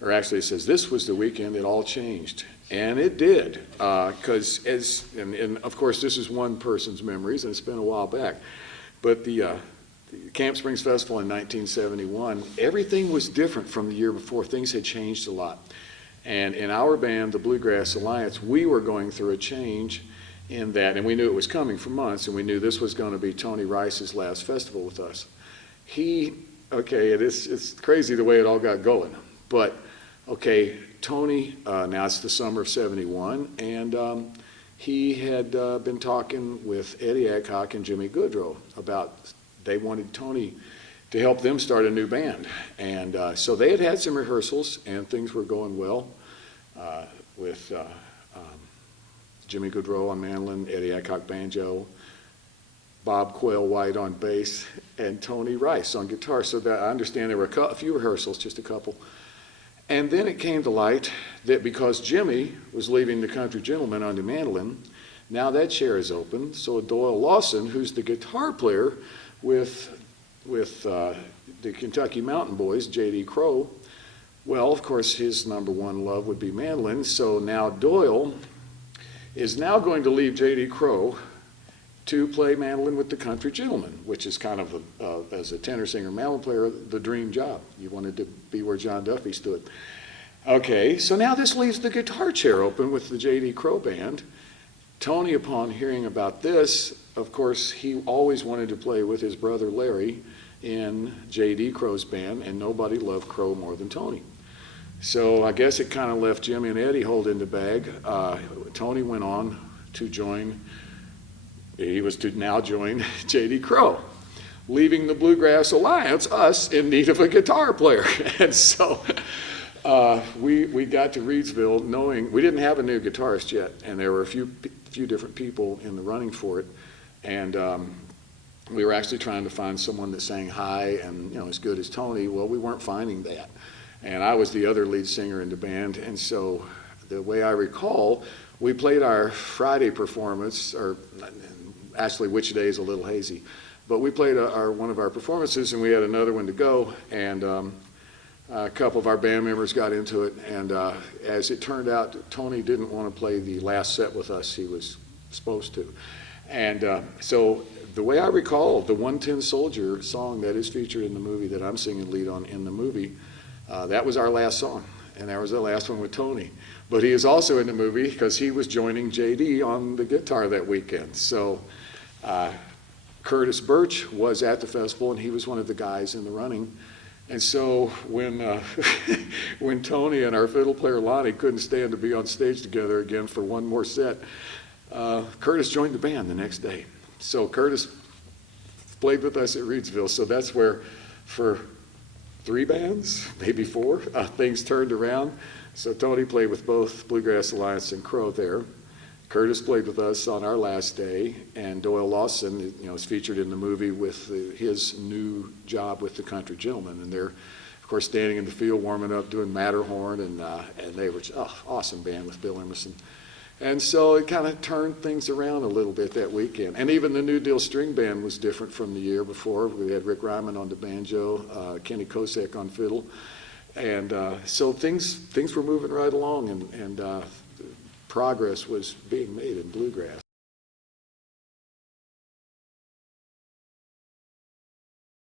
or actually it says this was the weekend it all changed. And it did, because and of course this is one person's memories, and it's been a while back, but the Camp Springs Festival in 1971, everything was different from the year before. Things had changed a lot. And in our band, the Bluegrass Alliance, we were going through a change in that, and we knew it was coming for months, and we knew this was going to be Tony Rice's last festival with us. It's crazy the way it all got going, but okay, Tony, now it's the summer of 71, and he had been talking with Eddie Adcock and Jimmy Goodrow about they wanted Tony to help them start a new band. And so they had some rehearsals, and things were going well with Jimmy Goodrow on mandolin, Eddie Adcock banjo, Bob Quail White on bass, and Tony Rice on guitar. So that, I understand there were a few rehearsals, just a couple. And then it came to light that because Jimmy was leaving the Country Gentlemen on the mandolin, now that chair is open. So Doyle Lawson, who's the guitar player with the Kentucky Mountain Boys, J.D. Crowe, well, of course, his number one love would be mandolin. So now Doyle is now going to leave J.D. Crowe to play mandolin with the Country Gentlemen, which is kind of, as a tenor singer, mandolin player, the dream job. You wanted to be where John Duffy stood. Okay, so now this leaves the guitar chair open with the J.D. Crowe band. Tony, upon hearing about this, of course, he always wanted to play with his brother Larry in J.D. Crowe's band, and nobody loved Crowe more than Tony. So I guess it kind of left Jimmy and Eddie holding the bag. Tony went on to join. He was to now join J.D. Crowe, leaving the Bluegrass Alliance, us, in need of a guitar player. And so we got to Reidsville knowing we didn't have a new guitarist yet, and there were a few different people in the running for it. And we were actually trying to find someone that sang high and as good as Tony. Well, we weren't finding that. And I was the other lead singer in the band. And so the way I recall, we played our Friday performance, or actually which day is a little hazy, but we played one of our performances, and we had another one to go, and a couple of our band members got into it, and as it turned out, Tony didn't want to play the last set with us. He was supposed to. And so the way I recall, the 110 Soldier song that is featured in the movie that I'm singing lead on in the movie, that was our last song, and that was the last one with Tony. But he is also in the movie because he was joining J.D. on the guitar that weekend. So Curtis Birch was at the festival, and he was one of the guys in the running. And so when Tony and our fiddle player Lonnie couldn't stand to be on stage together again for one more set, Curtis joined the band the next day. So Curtis played with us at Reidsville. So that's where, for 3 bands, maybe 4, things turned around. So Tony played with both Bluegrass Alliance and Crowe there. Curtis played with us on our last day, and Doyle Lawson, is featured in the movie with his new job with the Country Gentlemen, and they're, of course, standing in the field warming up, doing Matterhorn, and they were awesome band with Bill Emerson. And so it kind of turned things around a little bit that weekend. And even the New Deal String Band was different from the year before. We had Rick Ryman on the banjo, Kenny Kosek on fiddle, and so things were moving right along, and progress was being made in bluegrass.